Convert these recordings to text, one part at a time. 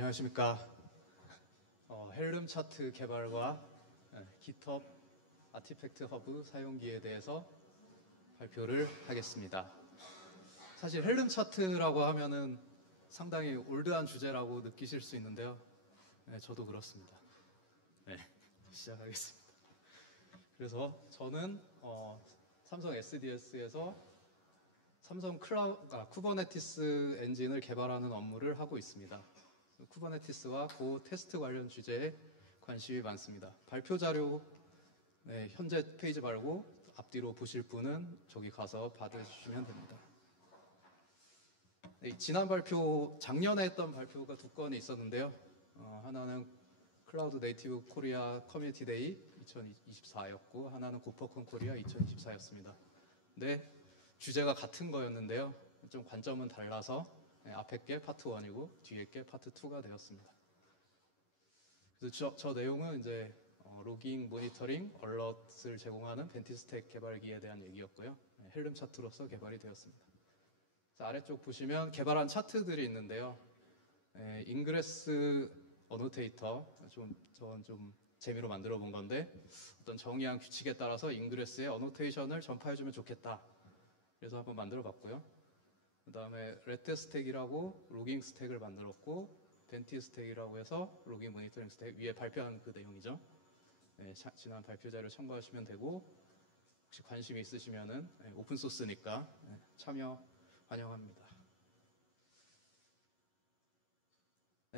안녕하십니까. 헬름 차트 개발과 GitHub 아티팩트 허브 사용기에 대해서 발표를 하겠습니다. 사실 헬름 차트라고 하면은 상당히 올드한 주제라고 느끼실 수 있는데요. 저도 그렇습니다. 시작하겠습니다. 그래서 저는 삼성 SDS에서 삼성 쿠버네티스 엔진을 개발하는 업무를 하고 있습니다. 쿠버네티스와 그 테스트 관련 주제에 관심이 많습니다. 발표 자료 현재 페이지 말고 앞뒤로 보실 분은 저기 가서 받으시면 됩니다. 지난 발표, 작년에 했던 발표가 두 건이 있었는데요. 하나는 클라우드 네이티브 코리아 커뮤니티 데이 2024였고 하나는 고퍼콘 코리아 2024였습니다. 근데 주제가 같은 거였는데요. 좀 관점은 달라서 앞에 게 파트 1이고 뒤에 게 파트 2가 되었습니다. 그래서 저 내용은 이제 로깅, 모니터링, 얼럿을 제공하는 벤티스택 개발기에 대한 얘기였고요. 헬름 차트로서 개발이 되었습니다. 아래쪽 보시면 개발한 차트들이 있는데요. 인그레스 어노테이터, 저는 좀 재미로 만들어 본 건데 어떤 정의한 규칙에 따라서 인그레스의 어노테이션을 전파해주면 좋겠다. 그래서 한번 만들어 봤고요. 그 다음에 레트 스택이라고 로깅 스택을 만들었고 벤티 스택이라고 해서 로깅 모니터링 스택 위에 발표한 그 내용이죠. 지난 발표 자료 참고하시면 되고 혹시 관심이 있으시면은 오픈 소스니까 참여 환영합니다.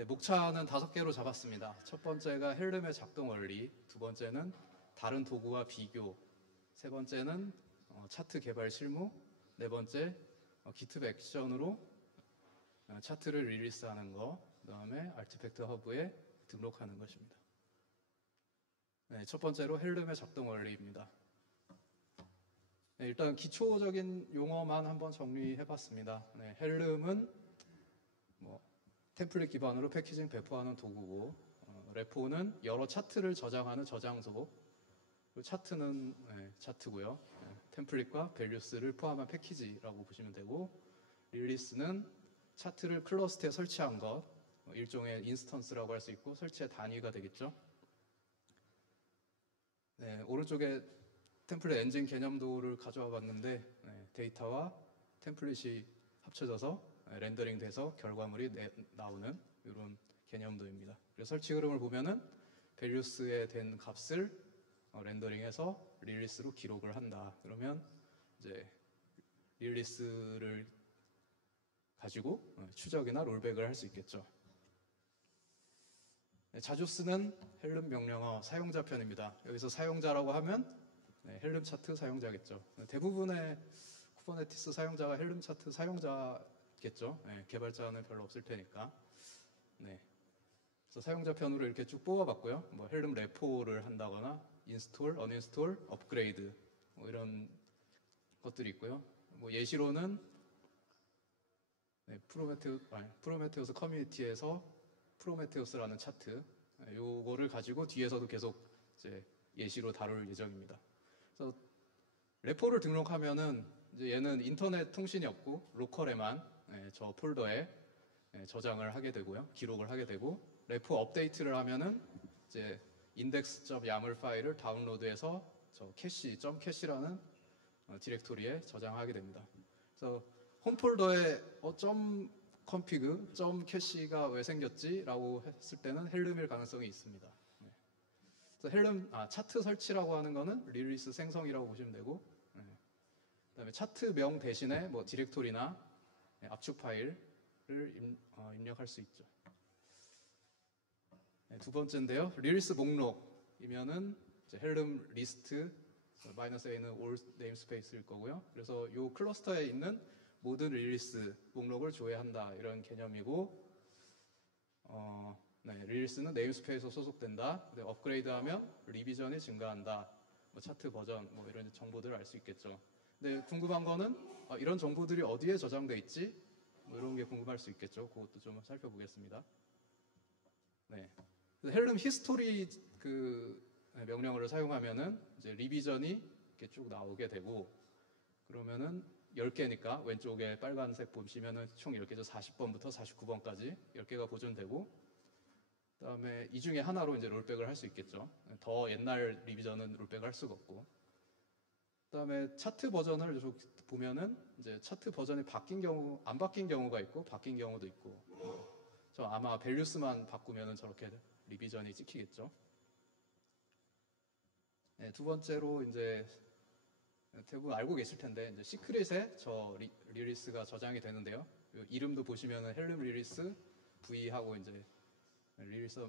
목차는 5개로 잡았습니다. 첫 번째가 헬름의 작동 원리, 두 번째는 다른 도구와 비교, 세 번째는 차트 개발 실무, 네 번째 기트 액션으로 차트를 리리스하는 거, 그 다음에 아티팩트 허브에 등록하는 것입니다. 첫 번째로 헬름의 작동 원리입니다. 일단 기초적인 용어만 한번 정리해봤습니다. 헬름은 템플릿 기반으로 패키징 배포하는 도구고, 레포는 여러 차트를 저장하는 저장소, 차트는 차트고요. 템플릿과 밸류스를 포함한 패키지라고 보시면 되고, 릴리스는 차트를 클러스터에 설치한 것, 일종의 인스턴스라고 할 수 있고 설치의 단위가 되겠죠. 오른쪽에 템플릿 엔진 개념도를 가져와 봤는데 데이터와 템플릿이 합쳐져서 렌더링 돼서 결과물이 나오는 이런 개념도입니다. 그래서 설치 흐름을 보면은 밸류스에 된 값을 렌더링해서 릴리스로 기록을 한다. 그러면 이제 릴리스를 가지고 추적이나 롤백을 할 수 있겠죠. 자주 쓰는 헬름 명령어 사용자 편입니다. 여기서 사용자라고 하면 헬름 차트 사용자겠죠. 대부분의 쿠버네티스 사용자가 헬름 차트 사용자겠죠. 개발자는 별로 없을 테니까. 그래서 사용자 편으로 이렇게 쭉 뽑아봤고요. 헬름 레포를 한다거나 인스톨, 언인스톨, 업그레이드 이런 것들이 있고요. 예시로는 프로메테우스 커뮤니티에서 프로메테우스라는 차트, 요거를 가지고 뒤에서도 계속 이제 예시로 다룰 예정입니다. 그래서 레포를 등록하면은 이제 얘는 인터넷 통신이 없고 로컬에만 저 폴더에 저장을 하게 되고요, 기록을 하게 되고, 레포 업데이트를 하면은 이제 index.yaml 파일을 다운로드해서 저 캐시라는 디렉토리에 저장하게 됩니다. 그래서 홈 폴더에 .config, .cache가 왜 생겼지? 라고 했을 때는 헬름일 가능성이 있습니다. 그래서 헬름, 차트 설치라고 하는 거는 릴리스 생성이라고 보시면 되고, 그 다음에 차트명 대신에 디렉토리나 압축 파일을 입력할 수 있죠. 두 번째인데요. 릴리스 목록이면은 헬름 리스트, -a는 all namespace일 거고요. 그래서 이 클러스터에 있는 모든 릴리스 목록을 조회한다, 이런 개념이고, 릴리스는 네임스페이스로 소속된다. 업그레이드하면 리비전이 증가한다. 차트 버전 이런 정보들을 알 수 있겠죠. 근데 궁금한 거는 이런 정보들이 어디에 저장돼 있지? 이런 게 궁금할 수 있겠죠. 그것도 좀 살펴보겠습니다. 헬름 히스토리 명령어를 사용하면은 이제 리비전이 이렇게 쭉 나오게 되고, 그러면은 10개니까 왼쪽에 빨간색 보시면은 총 10개죠. 40번부터 49번까지 10개가 보존되고, 그다음에 이 중에 하나로 이제 롤백을 할 수 있겠죠. 더 옛날 리비전은 롤백을 할 수가 없고. 그다음에 차트 버전을 보면은 이제 차트 버전이 바뀐 경우, 안 바뀐 경우가 있고 바뀐 경우도 있고. 저 아마 밸류스만 바꾸면은 저렇게 리비전이 찍히겠죠. 네, 두 번째로 이제 대부분 알고 계실 텐데 이제 시크릿에 저 리리스가 저장이 되는데요. 이름도 보시면은 헬름 리리스 V 하고 이제 리리스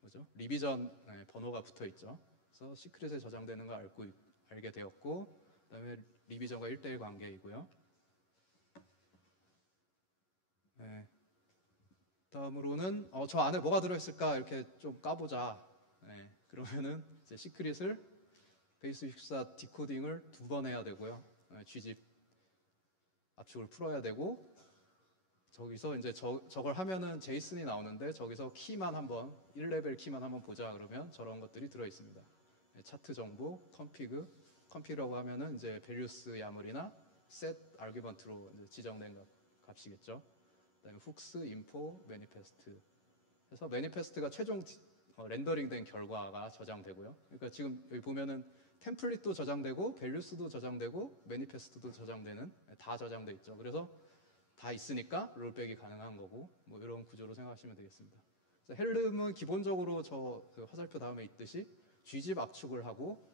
뭐죠? 리비전 번호가 붙어 있죠. 그래서 시크릿에 저장되는 거 알게 되었고, 그다음에 리비전과 1대1 관계이고요. 네. 다음으로는 저 안에 뭐가 들어있을까 이렇게 좀 까보자. 네. 그러면은 이제 시크릿을 베이스 64 디코딩을 2번 해야 되고요. Gzip 압축을 풀어야 되고, 저기서 이제 저걸 하면은 제이슨이 나오는데 저기서 키만 한번 1레벨 키만 한번 보자 그러면 저런 것들이 들어 있습니다. 차트 정보, 컴피그라고 하면은 이제 밸류스 야물이나 set 아규먼트로 지정된 값이겠죠. 그다음에 훅스, 인포, 매니페스트. 그래서 매니페스트가 최종 렌더링된 결과가 저장되고요. 그러니까 지금 여기 보면은 템플릿도 저장되고 밸류스도 저장되고 매니페스트도 저장되는 다 저장돼 있죠. 그래서 다 있으니까 롤백이 가능한 거고 뭐 이런 구조로 생각하시면 되겠습니다. 헬름은 기본적으로 그 화살표 다음에 있듯이 Gzip 압축을 하고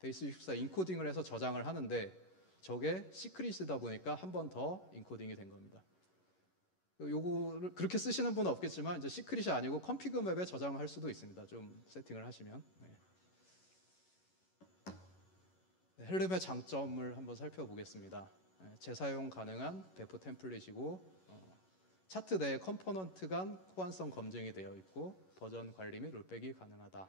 베이스 64 인코딩을 해서 저장을 하는데 저게 시크릿이다 보니까 한 번 더 인코딩이 된 겁니다. 요거를 그렇게 쓰시는 분은 없겠지만 이제 시크릿이 아니고 컴피그 맵에 저장할 수도 있습니다. 좀 세팅을 하시면. 네. 헬름의 장점을 한번 살펴보겠습니다. 재사용 가능한 배포 템플릿이고 차트 내에 컴포넌트 간 호환성 검증이 되어 있고 버전 관리 및 롤백이 가능하다.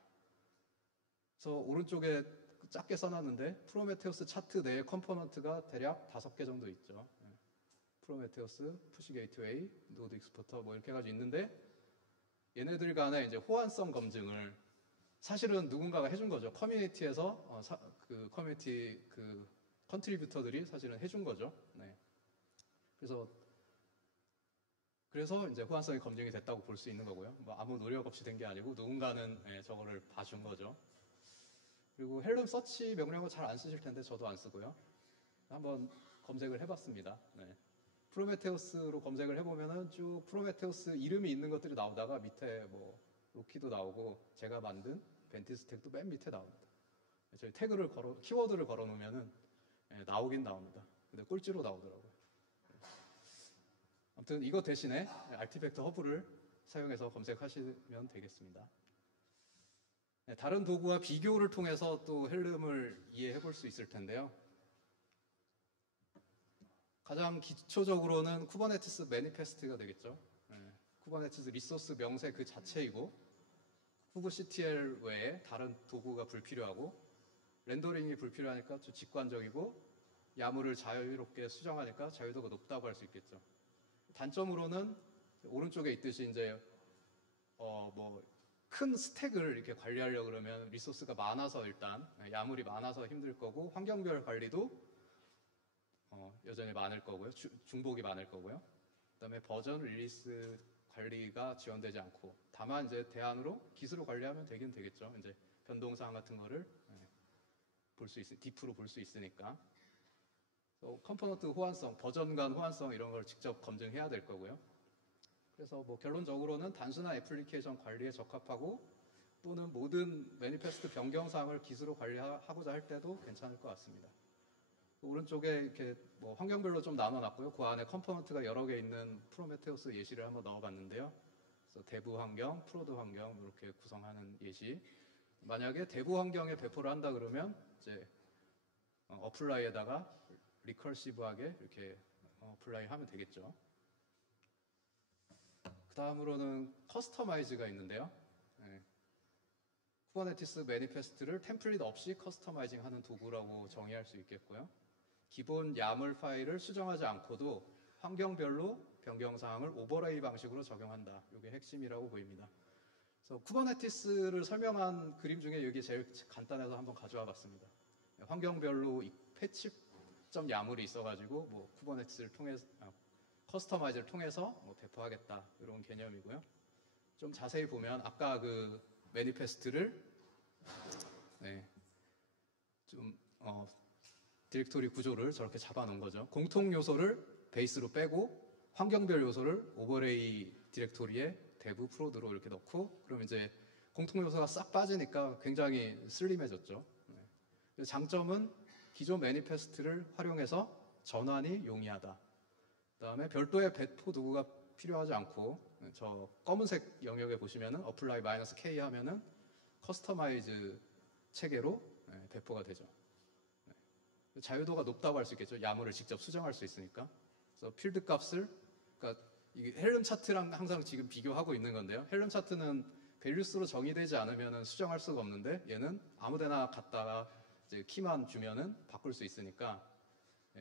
그래서 오른쪽에 작게 써놨는데 프로메테우스 차트 내에 컴포넌트가 대략 5개 정도 있죠. 프로메테우스, 푸시 게이트웨이, 노드 익스포터 뭐 이렇게 해가지고 있는데 얘네들 간의 이제 호환성 검증을 사실은 누군가가 해준 거죠. 커뮤니티에서 그 커뮤니티 그 컨트리뷰터들이 사실은 해준 거죠. 네. 그래서 이제 호환성이 검증이 됐다고 볼 수 있는 거고요. 뭐 아무 노력 없이 된 게 아니고 누군가는 저거를 봐준 거죠. 그리고 헬름 서치 명령어 잘 안 쓰실 텐데 저도 안 쓰고요. 한번 검색을 해봤습니다. 네. 프로메테우스로 검색을 해보면은 쭉 프로메테우스 이름이 있는 것들이 나오다가 밑에 뭐 로키도 나오고 제가 만든 벤티스 텍도 맨 밑에 나옵니다. 저희 키워드를 걸어 놓으면은 나오긴 나옵니다. 근데 꼴찌로 나오더라고요. 아무튼 이거 대신에 아티팩트 허브를 사용해서 검색하시면 되겠습니다. 다른 도구와 비교를 통해서 또 헬름을 이해해 볼 수 있을 텐데요. 가장 기초적으로는 쿠버네티스 매니페스트가 되겠죠. 쿠버네티스 리소스 명세 그 자체이고 kubectl 외에 다른 도구가 불필요하고 렌더링이 불필요하니까 좀 직관적이고 야물을 자유롭게 수정하니까 자유도가 높다고 할 수 있겠죠. 단점으로는 오른쪽에 있듯이 이제 뭐 큰 스택을 이렇게 관리하려고 그러면 리소스가 많아서 일단 야물이 많아서 힘들 거고 환경별 관리도 여전히 많을 거고요. 중복이 많을 거고요. 그다음에 버전 릴리스 관리가 지원되지 않고 다만 이제 대안으로 기술을 관리하면 되긴 되겠죠. 이제 변동사항 같은 거를 디프로 볼 수 있으니까. 컴포넌트 호환성, 버전 간 호환성 이런 걸 직접 검증해야 될 거고요. 그래서 뭐 결론적으로는 단순한 애플리케이션 관리에 적합하고 또는 모든 매니페스트 변경사항을 기술로 관리하고자 할 때도 괜찮을 것 같습니다. 오른쪽에 이렇게 뭐 환경별로 좀 나눠놨고요. 그 안에 컴포넌트가 여러 개 있는 프로메테우스 예시를 한번 넣어봤는데요. 그래서 대부 환경, 프로드 환경 이렇게 구성하는 예시. 만약에 대부 환경에 배포를 한다 그러면 이제 어플라이에다가 리커시브하게 이렇게 어플라이 하면 되겠죠. 그 다음으로는 커스터마이즈가 있는데요. 쿠버네티스 매니페스트를 템플릿 없이 커스터마이징 하는 도구라고 정의할 수 있겠고요. 기본 야물 파일을 수정하지 않고도 환경별로 변경사항을 오버레이 방식으로 적용한다. 이게 핵심이라고 보입니다. 그래서 쿠버네티스를 설명한 그림 중에 여기 제일 간단해서 한번 가져와 봤습니다. 환경별로 패치점 야물이 있어가지고 뭐 쿠버네티스를 통해서 커스터마이즈를 통해서 뭐 배포하겠다 이런 개념이고요. 좀 자세히 보면 아까 그 매니페스트를 네, 좀 디렉토리 구조를 저렇게 잡아놓은 거죠. 공통 요소를 베이스로 빼고 환경별 요소를 오버레이 디렉토리에 대부 프로드로 이렇게 넣고 그럼 이제 공통 요소가 싹 빠지니까 굉장히 슬림해졌죠. 네. 장점은 기존 매니페스트를 활용해서 전환이 용이하다. 그다음에 별도의 배포 도구가 필요하지 않고 저 검은색 영역에 보시면은 apply -k 하면은 커스터마이즈 체계로 배포가 되죠. 자유도가 높다고 할 수 있겠죠. 야무를 직접 수정할 수 있으니까. 그래서 필드 값을 그러니까 이게 헬름 차트랑 항상 지금 비교하고 있는 건데요. 헬름 차트는 밸류스로 정의되지 않으면 수정할 수가 없는데 얘는 아무데나 갖다가 이제 키만 주면은 바꿀 수 있으니까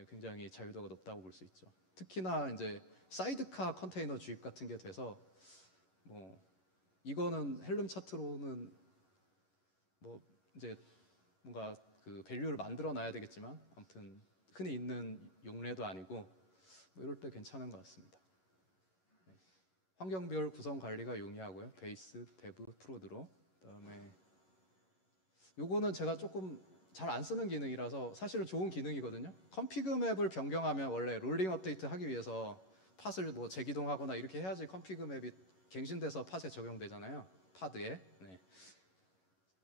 굉장히 자유도가 높다고 볼 수 있죠. 특히나 이제 사이드카 컨테이너 주입 같은 게 돼서 뭐 이거는 헬름 차트로는 뭐 이제 뭔가 그 밸류를 만들어 놔야 되겠지만 아무튼 흔히 있는 용례도 아니고 뭐 이럴 때 괜찮은 것 같습니다. 환경별 구성 관리가 용이하고요. 베이스, 데브, 프로드로. 그다음에 요거는 제가 조금 잘 안 쓰는 기능이라서 사실은 좋은 기능이거든요. 컨피그 맵을 변경하면 원래 롤링 업데이트 하기 위해서 팟을 뭐 재기동하거나 이렇게 해야지 컨피그 맵이 갱신돼서 팟에 적용되잖아요. 파드에. 네.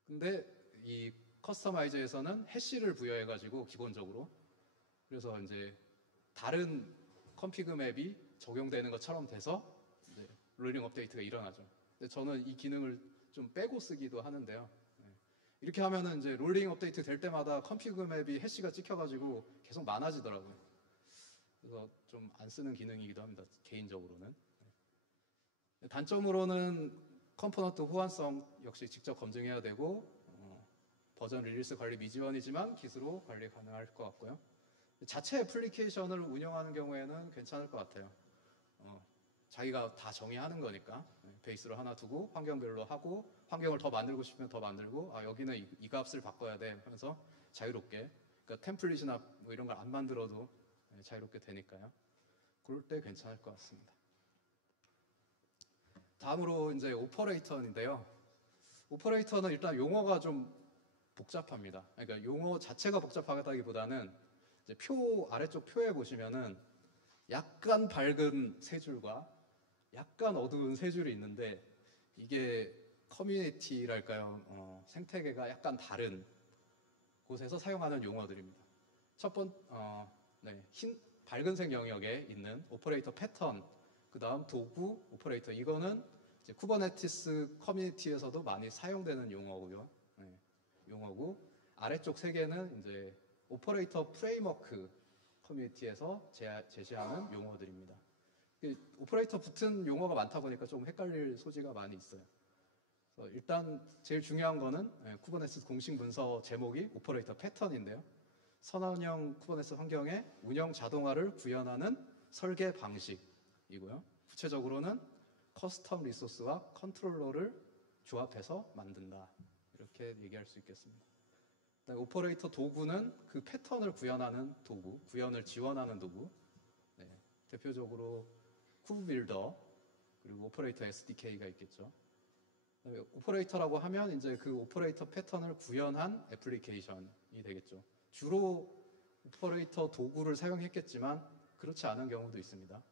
근데 이 커스터마이저에서는 해시를 부여해가지고 기본적으로 그래서 이제 다른 컨피그 맵이 적용되는 것처럼 돼서 이제 롤링 업데이트가 일어나죠. 근데 저는 이 기능을 좀 빼고 쓰기도 하는데요. 이렇게 하면은 이제 롤링 업데이트 될 때마다 컨피그 맵이 해시가 찍혀가지고 계속 많아지더라고요. 그래서 좀 안 쓰는 기능이기도 합니다. 개인적으로는. 단점으로는 컴포넌트 호환성 역시 직접 검증해야 되고 버전 릴리스 관리 미지원이지만 기수로 관리 가능할 것 같고요. 자체 애플리케이션을 운영하는 경우에는 괜찮을 것 같아요. 자기가 다 정의하는 거니까 베이스로 하나 두고 환경별로 하고 환경을 더 만들고 싶으면 더 만들고 여기는 이 값을 바꿔야 돼 하면서 자유롭게 그러니까 템플릿이나 뭐 이런 걸 안 만들어도 자유롭게 되니까요. 그럴 때 괜찮을 것 같습니다. 다음으로 이제 오퍼레이터인데요. 오퍼레이터는 일단 용어가 좀 복잡합니다. 그러니까 용어 자체가 복잡하다기보다는 이제 아래쪽 표에 보시면은 약간 밝은 세 줄과 약간 어두운 세 줄이 있는데 이게 커뮤니티랄까요? 생태계가 약간 다른 곳에서 사용하는 용어들입니다. 첫 번, 흰 밝은색 영역에 있는 오퍼레이터 패턴, 그 다음 도구 오퍼레이터 이거는 이제 쿠버네티스 커뮤니티에서도 많이 사용되는 용어고요. 용어고 아래쪽 세 개는 이제 오퍼레이터 프레임워크 커뮤니티에서 제시하는 용어들입니다. 오퍼레이터 붙은 용어가 많다 보니까 좀 헷갈릴 소지가 많이 있어요. 그래서 일단 제일 중요한 거는 쿠버네티스 공식 문서 제목이 오퍼레이터 패턴인데요. 선언형 쿠버네티스 환경에 운영 자동화를 구현하는 설계 방식이고요. 구체적으로는 커스텀 리소스와 컨트롤러를 조합해서 만든다. 이렇게 얘기할 수 있겠습니다. 오퍼레이터 도구는 그 패턴을 구현하는 도구, 구현을 지원하는 도구. 대표적으로 쿠브빌더 그리고 오퍼레이터 SDK가 있겠죠. 오퍼레이터라고 하면 이제 그 오퍼레이터 패턴을 구현한 애플리케이션이 되겠죠. 주로 오퍼레이터 도구를 사용했겠지만 그렇지 않은 경우도 있습니다.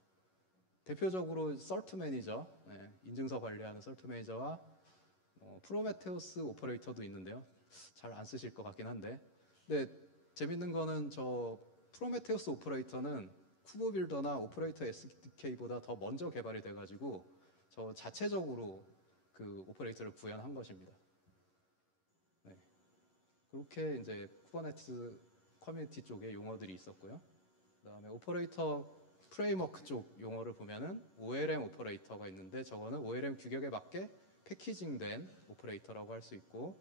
대표적으로 설트 매니저, 인증서 관리하는 설트 매니저와 프로메테우스 오퍼레이터도 있는데요. 잘 안 쓰실 것 같긴 한데, 근데 재밌는 거는 저 프로메테우스 오퍼레이터는 쿠버빌더나 오퍼레이터 SDK보다 더 먼저 개발이 돼가지고 저 자체적으로 그 오퍼레이터를 구현한 것입니다. 그렇게 이제 쿠버네티스 커뮤니티 쪽에 용어들이 있었고요. 그다음에 오퍼레이터 프레임워크 쪽 용어를 보면은 OLM 오퍼레이터가 있는데 저거는 OLM 규격에 맞게 패키징된 오퍼레이터라고 할 수 있고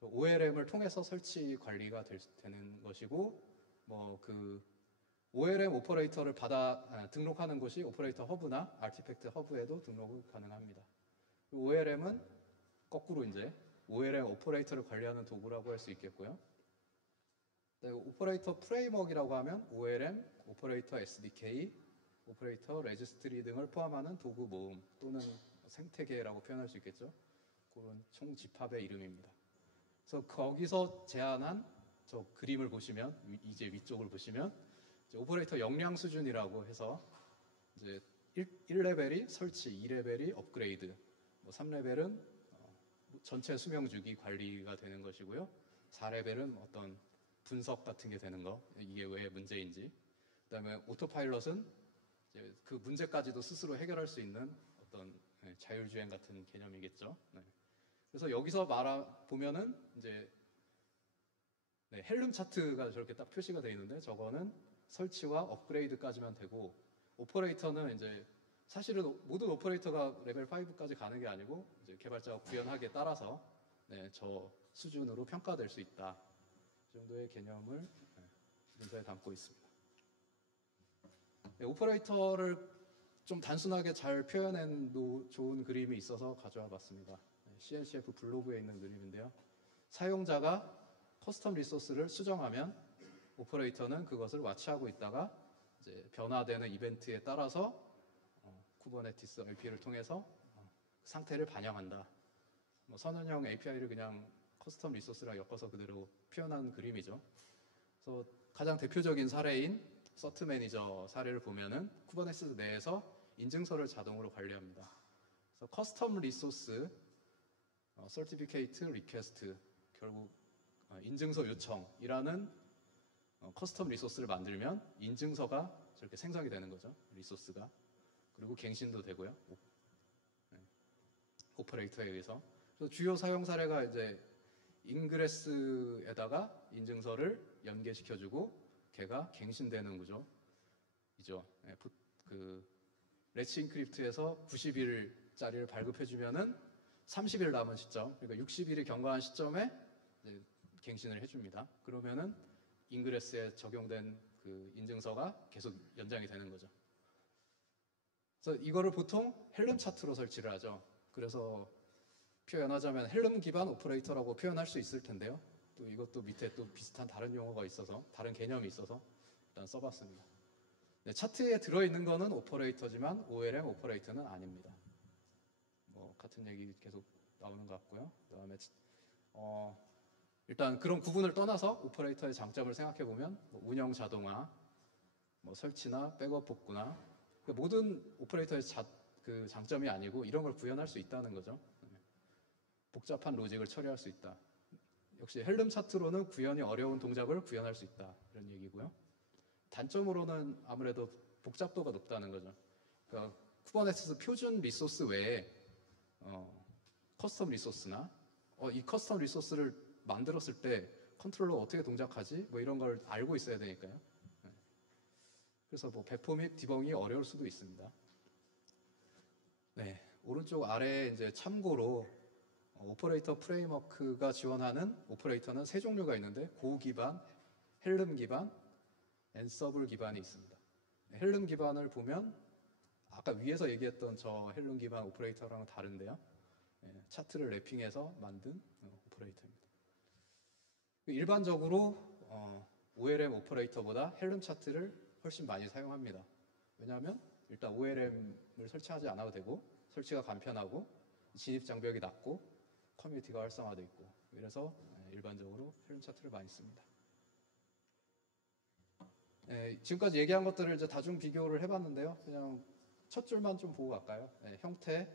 OLM을 통해서 설치 관리가 되는 것이고 뭐 그 OLM 오퍼레이터를 등록하는 곳이 오퍼레이터 허브나 아티팩트 허브에도 등록이 가능합니다. OLM은 거꾸로 이제 OLM 오퍼레이터를 관리하는 도구라고 할 수 있겠고요. 오퍼레이터 프레임워크라고 하면 OLM, 오퍼레이터 SDK, 오퍼레이터 레지스트리 등을 포함하는 도구 모음 또는 생태계라고 표현할 수 있겠죠. 그런 총집합의 이름입니다. 그래서 거기서 제안한 저 그림을 보시면, 이제 위쪽을 보시면 이제 오퍼레이터 역량 수준이라고 해서 이제 1레벨이 설치, 2레벨이 업그레이드, 3레벨은 전체 수명 주기 관리가 되는 것이고요. 4레벨은 어떤 분석 같은 게 되는 거, 이게 왜 문제인지. 그다음에 오토파일럿은 이제 그 문제까지도 스스로 해결할 수 있는 어떤 자율주행 같은 개념이겠죠. 네. 그래서 여기서 보면은 이제 헬름 차트가 저렇게 딱 표시가 되어 있는데, 저거는 설치와 업그레이드까지만 되고, 오퍼레이터는 이제 사실은 모든 오퍼레이터가 레벨 5까지 가는 게 아니고 이제 개발자가 구현하기에 따라서 저 수준으로 평가될 수 있다. 이 정도의 개념을 문서에 담고 있습니다. 오퍼레이터를 좀 단순하게 잘 표현한 좋은 그림이 있어서 가져와 봤습니다. CNCF 블로그에 있는 그림인데요. 사용자가 커스텀 리소스를 수정하면 오퍼레이터는 그것을 와치하고 있다가 이제 변화되는 이벤트에 따라서 쿠버네티스 RP를 통해서 상태를 반영한다. 선언형 API를 그냥 커스텀 리소스랑 엮어서 그대로 표현한 그림이죠. 그래서 가장 대표적인 사례인 서트 매니저 사례를 보면은 쿠버네티스 내에서 인증서를 자동으로 관리합니다. 그래서 커스텀 리소스, 서티피케이트 리퀘스트, 결국 인증서 요청이라는 커스텀 리소스를 만들면 인증서가 저렇게 생성이 되는 거죠. 리소스가. 그리고 갱신도 되고요. 오퍼레이터에 의해서. 그래서 주요 사용 사례가 이제 인그레스에다가 인증서를 연계시켜주고 걔가 갱신되는 구조이죠. 그 레츠 인크립트에서 90일짜리를 발급해주면은 30일 남은 시점, 그러니까 60일이 경과한 시점에 이제 갱신을 해줍니다. 그러면은 인그레스에 적용된 그 인증서가 계속 연장이 되는 거죠. 그래서 이거를 보통 헬름 차트로 설치를 하죠. 그래서 표현하자면 헬름 기반 오퍼레이터라고 표현할 수 있을 텐데요. 또 이것도 밑에 또 비슷한 다른 용어가 있어서, 다른 개념이 있어서 일단 써봤습니다. 네, 차트에 들어있는 거는 오퍼레이터지만 OLM 오퍼레이터는 아닙니다. 같은 얘기 계속 나오는 것 같고요. 그다음에 일단 그런 구분을 떠나서 오퍼레이터의 장점을 생각해 보면 운영 자동화, 설치나 백업 복구나 모든 오퍼레이터의 그 장점이 아니고 이런 걸 구현할 수 있다는 거죠. 복잡한 로직을 처리할 수 있다. 역시 헬름 차트로는 구현이 어려운 동작을 구현할 수 있다. 이런 얘기고요. 단점으로는 아무래도 복잡도가 높다는 거죠. 그러니까 쿠버네티스 표준 리소스 외에 커스텀 리소스나 이 커스텀 리소스를 만들었을 때 컨트롤러가 어떻게 동작하지? 이런 걸 알고 있어야 되니까요. 그래서 배포 및 디버깅이 어려울 수도 있습니다. 네, 오른쪽 아래에 이제 참고로 오퍼레이터 프레임워크가 지원하는 오퍼레이터는 세 종류가 있는데 고 기반, 헬름 기반, 앤서블 기반이 있습니다. 헬름 기반을 보면 아까 위에서 얘기했던 저 헬름 기반 오퍼레이터랑은 다른데요. 차트를 랩핑해서 만든 오퍼레이터입니다. 일반적으로 OLM 오퍼레이터보다 헬름 차트를 훨씬 많이 사용합니다. 왜냐하면 일단 OLM을 설치하지 않아도 되고 설치가 간편하고 진입 장벽이 낮고 커뮤니티가 활성화되어 있고, 그래서 일반적으로 헬름 차트를 많이 씁니다. 지금까지 얘기한 것들을 이제 다중 비교를 해봤는데요. 그냥 첫 줄만 좀 보고 갈까요? 형태,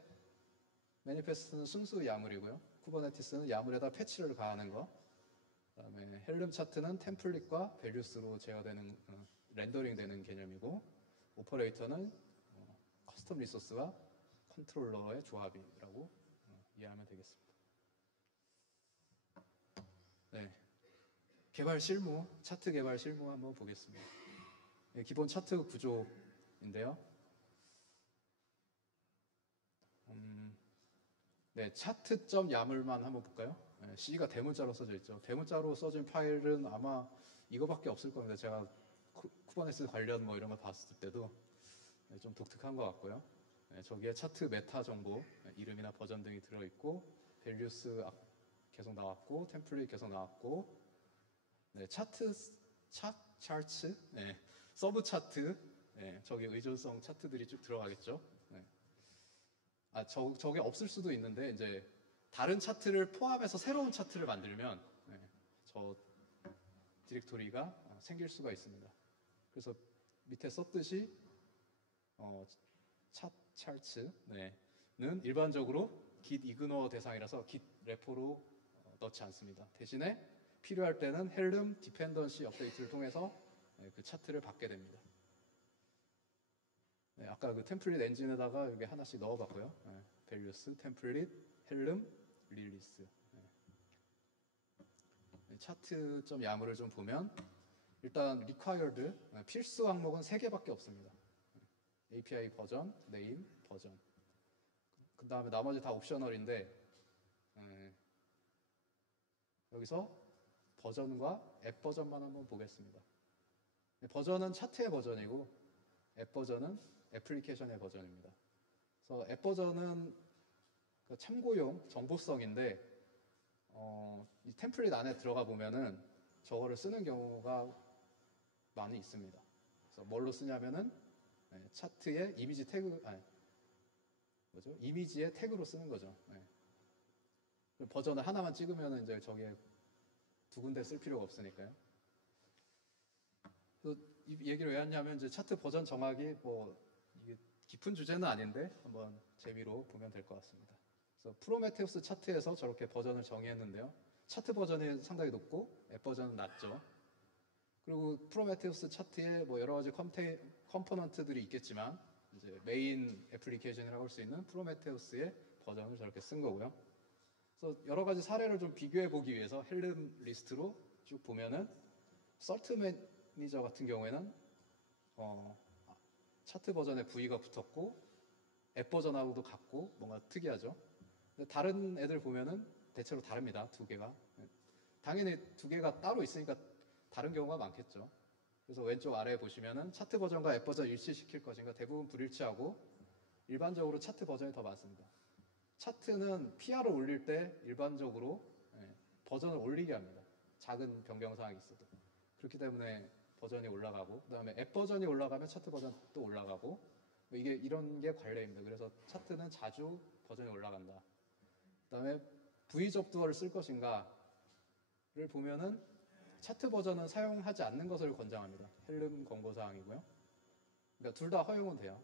매니페스트는 순수 야물이고요. 쿠버네티스는 야물에다 패치를 가하는 거. 그다음에 헬름 차트는 템플릿과 밸류스로 제어되는 렌더링 되는 개념이고, 오퍼레이터는 커스텀 리소스와 컨트롤러의 조합이라고 이해하면 되겠습니다. 네, 개발 실무, 차트 개발 실무 한번 보겠습니다. 기본 차트 구조인데요. 네, 차트.yamar만 한번 볼까요? C가 대문자로 써져 있죠. 대문자로 써진 파일은 아마 이거밖에 없을 겁니다. 제가 쿠버네티스 관련 이런 거 봤을 때도 좀 독특한 것 같고요. 저기에 차트 메타 정보, 이름이나 버전 등이 들어있고, 밸류스 계속 나왔고, 템플릿 계속 나왔고, 네, 차트, 서브 차트, 저기 의존성 차트들이 쭉 들어가겠죠. 저게 없을 수도 있는데 이제 다른 차트를 포함해서 새로운 차트를 만들면 저 디렉토리가 생길 수가 있습니다. 그래서 밑에 썼듯이 차트는 일반적으로 git ignore 대상이라서 git repo로 넣지 않습니다. 대신에 필요할 때는 헬름 디펜던시 업데이트를 통해서 그 차트를 받게 됩니다. 아까 그 템플릿 엔진에다가 여기 하나씩 넣어봤고요. values, 템플릿, 헬름, 릴리스. 차트 야물을 좀 보면 일단 required 필수 항목은 3개밖에 없습니다. API 버전, 네임, 버전. 그 다음에 나머지 다 옵셔널인데 여기서 버전과 앱 버전만 한번 보겠습니다. 버전은 차트의 버전이고 앱 버전은 애플리케이션의 버전입니다. 그래서 앱 버전은 참고용 정보성인데 이 템플릿 안에 들어가 보면은 저거를 쓰는 경우가 많이 있습니다. 그래서 뭘로 쓰냐면은 차트의 이미지 태그, 이미지의 태그로 쓰는 거죠. 버전을 하나만 찍으면은 이제 저게 2군데 쓸 필요가 없으니까요. 그래서 이 얘기를 왜 하냐면 이제 차트 버전 정하기 이게 깊은 주제는 아닌데 한번 재미로 보면 될 것 같습니다. 그래서 프로메테우스 차트에서 저렇게 버전을 정의했는데요. 차트 버전이 상당히 높고 앱 버전은 낮죠. 그리고 프로메테우스 차트에 여러 가지 컴포넌트들이 있겠지만 이제 메인 애플리케이션이라고 할 수 있는 프로메테우스의 버전을 저렇게 쓴 거고요. 그래서 여러 가지 사례를 좀 비교해 보기 위해서 헬름 리스트로 쭉 보면은 설트 매니저 같은 경우에는 차트 버전에 V가 붙었고 앱 버전하고도 같고 뭔가 특이하죠. 근데 다른 애들 보면은 대체로 다릅니다. 2개가. 당연히 2개가 따로 있으니까 다른 경우가 많겠죠. 그래서 왼쪽 아래에 보시면은 차트 버전과 앱 버전 일치시킬 것인가 대부분 불일치하고 일반적으로 차트 버전이 더 많습니다. 차트는 PR을 올릴 때 일반적으로 버전을 올리게 합니다. 작은 변경사항이 있어도. 그렇기 때문에 버전이 올라가고 그 다음에 앱 버전이 올라가면 차트 버전 또 올라가고 이런 게 관례입니다. 그래서 차트는 자주 버전이 올라간다. 그 다음에 V 접두어를 쓸 것인가를 보면은 차트 버전은 사용하지 않는 것을 권장합니다. 헬름 권고사항이고요. 그러니까 둘 다 허용은 돼요.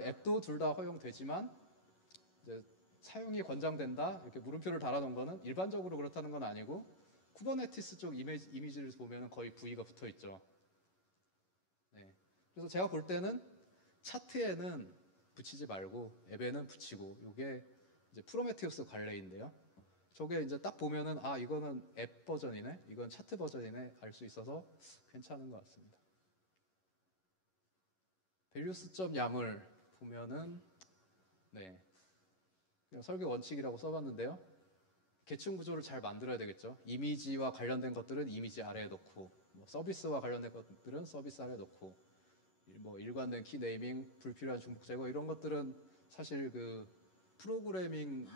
앱도 둘 다 허용되지만 이제 사용이 권장된다 이렇게 물음표를 달아놓은 거는 일반적으로 그렇다는 건 아니고 쿠버네티스 쪽 이미지를 보면 거의 V가 붙어 있죠. 그래서 제가 볼 때는 차트에는 붙이지 말고 앱에는 붙이고 이게 이제 프로메테우스 관례인데요. 저게 이제 딱 보면은 이거는 앱 버전이네, 이건 차트 버전이네 알 수 있어서 괜찮은 것 같습니다. values.yaml 보면은 그냥 설계 원칙이라고 써봤는데요. 계층 구조를 잘 만들어야 되겠죠. 이미지와 관련된 것들은 이미지 아래에 놓고 서비스와 관련된 것들은 서비스 아래에 놓고 일관된 키 네이밍, 불필요한 중복 제거 이런 것들은 사실 그 프로그래밍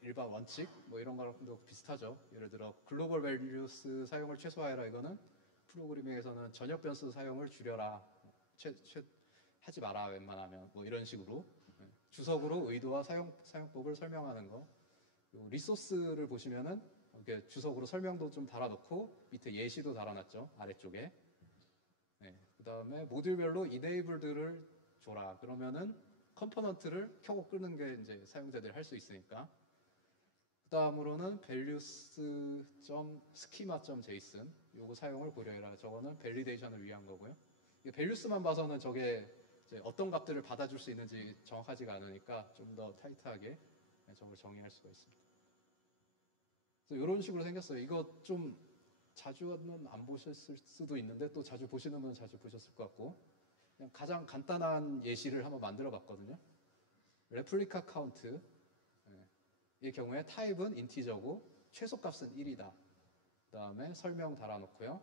일반 원칙 이런 거랑도 비슷하죠. 예를 들어 글로벌 밸류스 사용을 최소화해라 이거는 프로그래밍에서는 전역 변수 사용을 줄여라, 하지 마라 웬만하면 이런 식으로 주석으로 의도와 사용법을 설명하는 거. 리소스를 보시면은 이렇게 주석으로 설명도 좀 달아놓고 밑에 예시도 달아놨죠. 아래쪽에. 그 다음에 모듈별로 이네이블들을 줘라. 그러면은 컴포넌트를 켜고 끄는 게 이제 사용자들이 할 수 있으니까. 그 다음으로는 values.schema.json 요거 사용을 고려해라. 저거는 밸리데이션을 위한 거고요. values만 봐서는 저게 이제 어떤 값들을 받아줄 수 있는지 정확하지가 않으니까 좀 더 타이트하게 저걸 정의할 수가 있습니다. 그래서 이런 식으로 생겼어요. 이거 좀 자주는 안 보셨을 수도 있는데 또 자주 보시는 분은 자주 보셨을 것 같고 그냥 가장 간단한 예시를 한번 만들어 봤거든요. 레플리카 카운트 이 경우에 타입은 인티저고 최소값은 1이다. 그 다음에 설명 달아놓고요.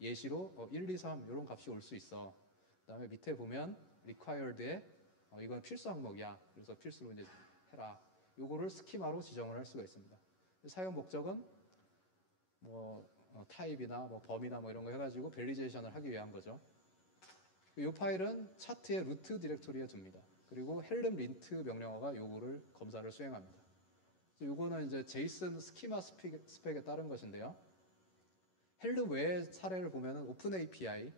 예시로 1, 2, 3 이런 값이 올 수 있어. 그 다음에 밑에 보면 required에 이건 필수 항목이야. 그래서 필수로 이제 해라. 요거를 스키마로 지정을 할 수가 있습니다. 사용 목적은 타입이나 범위나 이런 거 해가지고 밸리데이션을 하기 위한 거죠. 이 파일은 차트의 루트 디렉토리에 둡니다. 그리고 헬름 린트 명령어가 요거를 검사를 수행합니다. 요거는 이제 제이슨 스키마 스펙에 따른 것인데요. 헬름 외의 사례를 보면은 오픈 API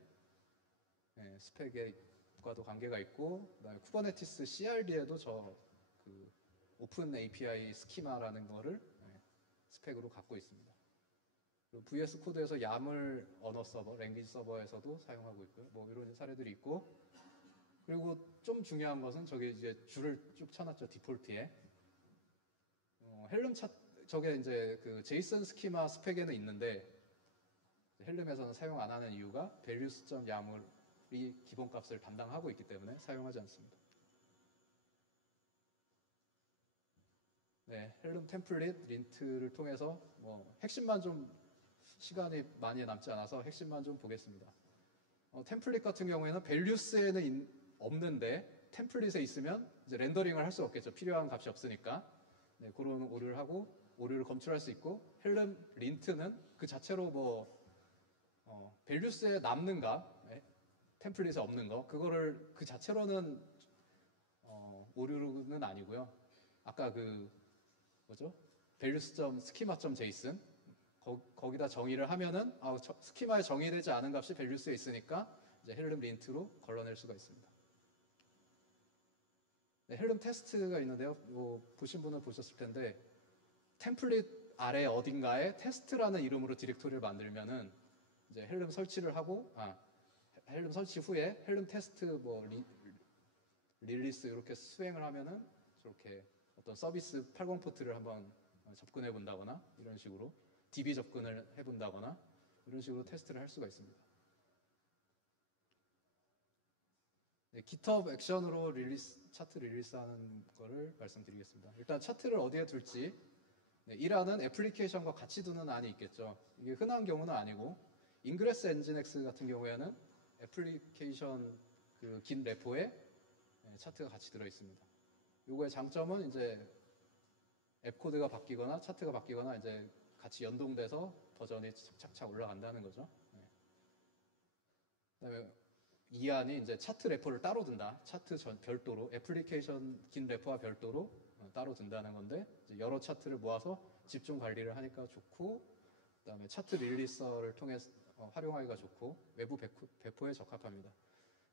스펙과도 관계가 있고, 그다음에 쿠버네티스 CRD에도 그 오픈 API 스키마라는 거를 스펙으로 갖고 있습니다. 그리고 VS 코드에서 YAML 언어 서버, 랭귀지 서버에서도 사용하고 있고요. 뭐 이런 사례들이 있고, 그리고 좀 중요한 것은 저기 이제 줄을 쭉 쳐놨죠, 디폴트에. 헬름 저게 이제 그 제이슨 스키마 스펙에는 있는데 헬름에서는 사용 안 하는 이유가 values.yaml이 기본값을 담당하고 있기 때문에 사용하지 않습니다. 네, 헬름 템플릿 린트를 통해서 뭐 핵심만 좀 시간이 많이 남지 않아서 핵심만 좀 보겠습니다. 템플릿 같은 경우에는 values에는 없는데 템플릿에 있으면 이제 렌더링을 할 수 없겠죠. 필요한 값이 없으니까. 네, 그런 오류를 하고 오류를 검출할 수 있고, 헬름 린트는 그 자체로 뭐 values에 남는 값, 템플릿에 없는 거, 그거를 그 자체로는 오류는 아니고요. 아까 그 뭐죠? values.schema.json 거기다 정의를 하면은 스키마에 정의되지 않은 값이 values에 있으니까 이제 헬름 린트로 걸러낼 수가 있습니다. 네, 헬름 테스트가 있는데요. 보신 분은 보셨을 텐데 템플릿 아래 어딘가에 테스트라는 이름으로 디렉토리를 만들면은 이제 헬름 설치를 하고 헬름 설치 후에 헬름 테스트 뭐 릴리스 이렇게 수행을 하면은 저렇게 어떤 서비스 80 포트를 한번 접근해 본다거나 이런 식으로 DB 접근을 해 본다거나 이런 식으로 테스트를 할 수가 있습니다. 네, GitHub 액션으로 차트 릴리스하는 거를 말씀드리겠습니다. 일단 차트를 어디에 둘지, 일하는 애플리케이션과 같이 두는 안이 있겠죠. 이게 흔한 경우는 아니고 인그레스 엔진엑스 같은 경우에는 애플리케이션 그 긴 레포에 차트가 같이 들어 있습니다. 요거의 장점은 이제 앱 코드가 바뀌거나 차트가 바뀌거나 이제 같이 연동돼서 버전이 착착 올라간다는 거죠. 그다음에 이안이 이제 차트 레포를 따로 든다. 차트 별도로 애플리케이션 긴 레포와 별도로 따로 든다는 건데 여러 차트를 모아서 집중 관리를 하니까 좋고, 그다음에 차트 릴리서를 통해 활용하기가 좋고 외부 배포에 적합합니다.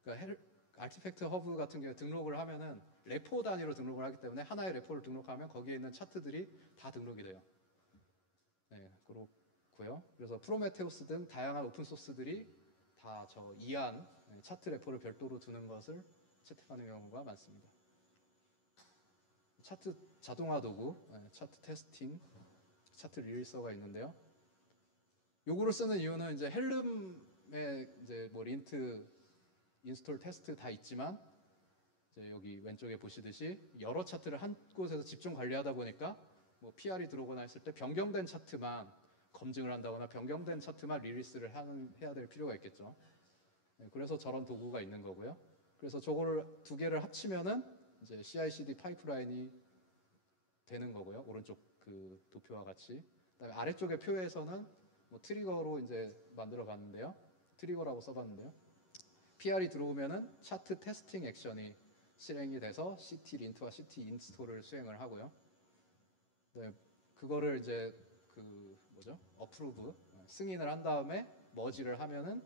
그러니까 아티팩트 허브 같은 경우에 등록을 하면은 레포 단위로 등록을 하기 때문에 하나의 레포를 등록하면 거기에 있는 차트들이 다 등록이 돼요. 네, 그렇고요. 그래서 프로메테우스 등 다양한 오픈 소스들이 다 저 이안 차트 레포를 별도로 두는 것을 채택하는 경우가 많습니다. 차트 자동화 도구, 차트 테스팅, 차트 릴리서가 있는데요. 요거를 쓰는 이유는 이제 헬름에 이제 뭐 린트, 인스톨 테스트 다 있지만 이제 여기 왼쪽에 보시듯이 여러 차트를 한 곳에서 집중 관리하다 보니까 뭐 PR이 들어오거나 했을 때 변경된 차트만 검증을 한다거나 변경된 차트만 릴리스를 해야 될 필요가 있겠죠. 그래서 저런 도구가 있는 거고요. 그래서 저거를 두 개를 합치면은 이제 CI/CD 파이프라인이 되는 거고요. 오른쪽 그 도표와 같이. 그다음에 아래쪽의 표에서는 뭐 트리거로 이제 만들어 봤는데요. 트리거라고 써봤는데요. PR이 들어오면은 차트 테스팅 액션이 실행이 돼서 CT 린트와 CT 인스톨을 수행을 하고요. 네, 그거를 이제 어프로브 승인을 한 다음에 머지를 하면은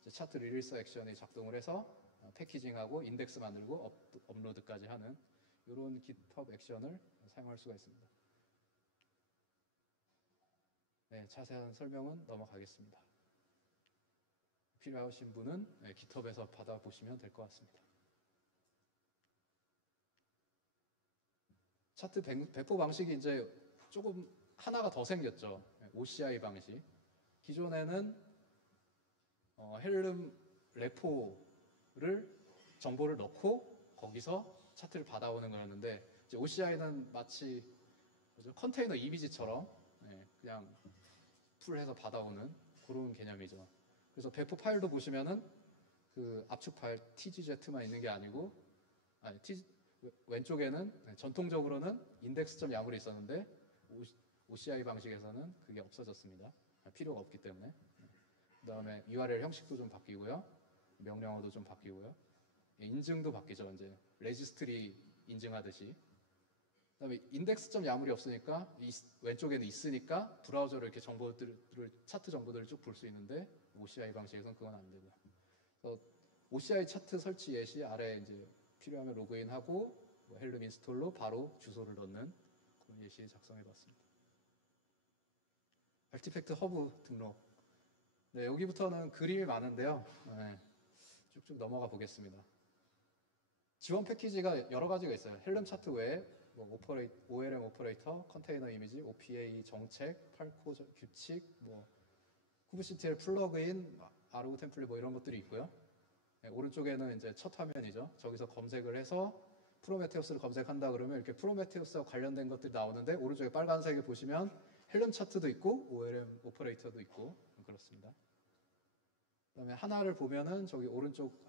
이제 차트 릴리스 액션이 작동을 해서 패키징하고 인덱스 만들고 업로드까지 하는 이런 GitHub 액션을 사용할 수가 있습니다. 네, 자세한 설명은 넘어가겠습니다. 필요하신 분은 GitHub에서 받아보시면 될 것 같습니다. 차트 배포 방식이 이제 조금 하나가 더 생겼죠. OCI 방식. 기존에는 헬름 레포를 정보를 넣고 거기서 차트를 받아오는 거였는데 이제 OCI는 마치 컨테이너 이미지처럼 그냥 풀해서 받아오는 그런 개념이죠. 그래서 배포 파일도 보시면은 그 압축 파일 TGZ만 있는 게 아니고 왼쪽에는 전통적으로는 index.yaml이 있었는데 OCI 방식에서는 그게 없어졌습니다. 필요가 없기 때문에. 그 다음에 URL 형식도 좀 바뀌고요. 명령어도 좀 바뀌고요. 인증도 바뀌죠. 이제 레지스트리 인증하듯이. 그다음에 인덱스점 야물이 없으니까 왼쪽에는 있으니까 브라우저로 이렇게 정보들을 차트 정보들을 쭉 볼 수 있는데 OCI 방식에서는 그건 안 되고요. 그래서 OCI 차트 설치 예시 아래 이제 필요하면 로그인하고 뭐 헬름 인스톨로 바로 주소를 넣는 그런 예시 작성해봤습니다. 아티팩트 허브 등록. 네, 여기부터는 그림이 많은데요. 네, 쭉쭉 넘어가 보겠습니다. 지원 패키지가 여러 가지가 있어요. 헬름 차트 외에 뭐 OLM 오퍼레이터, 컨테이너 이미지, OPA 정책, 팔코 규칙, 뭐 쿠브CTL 플러그인, 아르고 템플릿 뭐 이런 것들이 있고요. 네, 오른쪽에는 이제 첫 화면이죠. 저기서 검색을 해서 프로메테우스를 검색한다 그러면 이렇게 프로메테우스와 관련된 것들이 나오는데 오른쪽에 빨간색을 보시면 헬름 차트도 있고 OLM 오퍼레이터도 있고 그렇습니다. 그다음에 하나를 보면은 저기 오른쪽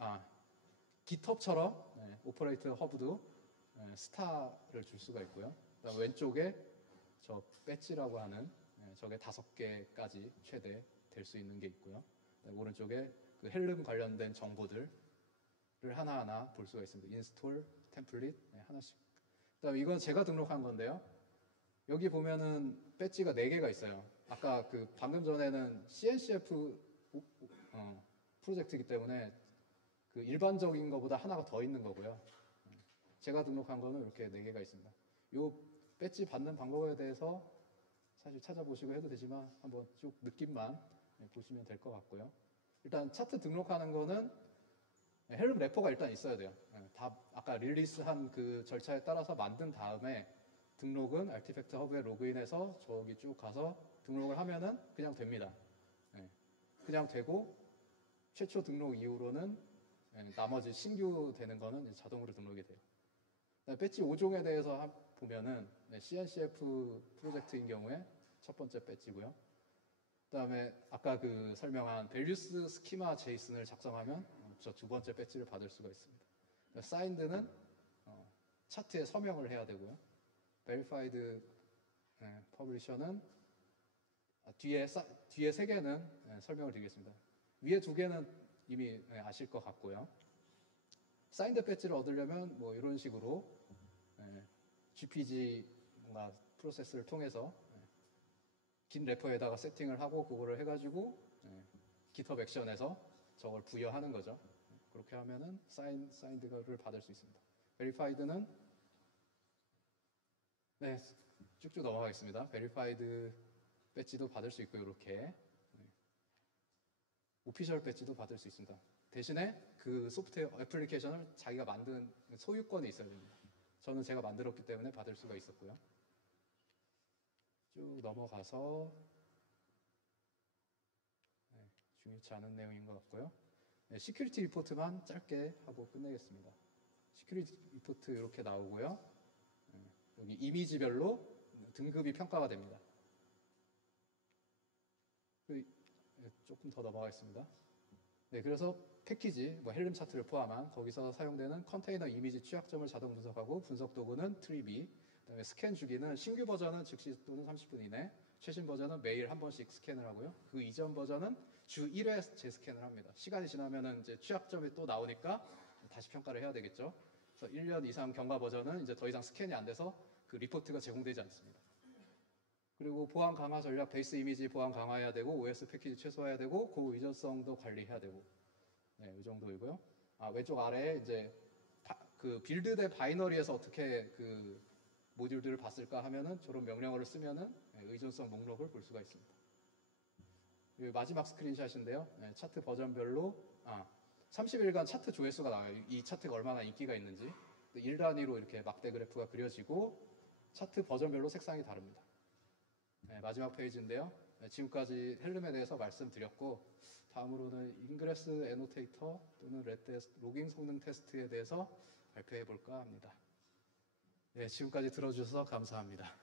GitHub처럼 오퍼레이터 허브도 스타를 줄 수가 있고요. 그다음 왼쪽에 저 배지라고 하는 저게 5개까지 최대 될 수 있는 게 있고요. 오른쪽에 그 헬름 관련된 정보들을 하나하나 볼 수가 있습니다. 인스톨, 템플릿 하나씩. 그다음 이건 제가 등록한 건데요. 여기 보면은 배지가 4개가 있어요. 아까 그 방금 전에는 CNCF 프로젝트이기 때문에 그 일반적인 것보다 하나가 더 있는 거고요. 제가 등록한 거는 이렇게 4개가 있습니다. 요 배지 받는 방법에 대해서 사실 찾아보시고 해도 되지만 한번 쭉 느낌만 보시면 될 것 같고요. 일단 차트 등록하는 거는 헬름 래퍼가 일단 있어야 돼요. 다 아까 릴리스한 그 절차에 따라서 만든 다음에 등록은 아티팩트 허브에 로그인해서 저기 쭉 가서 등록을 하면은 그냥 됩니다. 그냥 되고 최초 등록 이후로는 나머지 신규 되는 거는 자동으로 등록이 돼요. 배지 5종에 대해서 보면은 CNCF 프로젝트인 경우에 첫 번째 배지고요. 그다음에 아까 그 설명한 밸류스 스키마 제이슨을 작성하면 저 두 번째 배지를 받을 수가 있습니다. 사인드는 차트에 서명을 해야 되고요. 베리파이드 퍼블리셔는 뒤에 3개는 설명을 드리겠습니다. 위에 2개는 이미 아실 것 같고요. 사인드 배지를 얻으려면 뭐 이런 식으로 GPG 뭔가 프로세스를 통해서 긴 래퍼에다가 세팅을 하고 그거를 해가지고 GitHub 액션에서 저걸 부여하는 거죠. 그렇게 하면은 사인드를 받을 수 있습니다. 베리파이드는 쭉쭉 넘어가겠습니다. 베리파이드 배지도 받을 수 있고 이렇게 오피셜 배지도 받을 수 있습니다. 대신에 그 소프트웨어 애플리케이션을 자기가 만든 소유권이 있어야 됩니다. 저는 제가 만들었기 때문에 받을 수가 있었고요. 쭉 넘어가서 중요치 않은 내용인 것 같고요. 시큐리티 리포트만 짧게 하고 끝내겠습니다. 시큐리티 리포트 이렇게 나오고요. 여기 이미지별로 등급이 평가가 됩니다. 조금 더 넘어가겠습니다. 그래서 패키지, 뭐 헬름 차트를 포함한 거기서 사용되는 컨테이너 이미지 취약점을 자동 분석하고 분석 도구는 트리비, 그다음에 스캔 주기는 신규 버전은 즉시 또는 30분 이내, 최신 버전은 매일 한 번씩 스캔을 하고요. 그 이전 버전은 주 1회 재스캔을 합니다. 시간이 지나면은 이제 취약점이 또 나오니까 다시 평가를 해야 되겠죠. 그래서 1년 이상 경과 버전은 이제 더 이상 스캔이 안 돼서 그 리포트가 제공되지 않습니다. 그리고 보안 강화 전략, 베이스 이미지 보안 강화해야 되고 OS 패키지 최소화해야 되고 고의존성도 관리해야 되고 이 정도이고요. 왼쪽 아래에 이제 그 빌드된 바이너리에서 어떻게 그 모듈들을 봤을까 하면은 저런 명령어를 쓰면은 의존성 목록을 볼 수가 있습니다. 마지막 스크린샷인데요. 차트 버전별로 30일간 차트 조회수가 나와요. 이 차트가 얼마나 인기가 있는지 1단위로 이렇게 막대 그래프가 그려지고 차트 버전별로 색상이 다릅니다. 마지막 페이지인데요. 지금까지 헬름에 대해서 말씀드렸고 다음으로는 인그레스 애노테이터 또는 로깅 성능 테스트에 대해서 발표해 볼까 합니다. 지금까지 들어주셔서 감사합니다.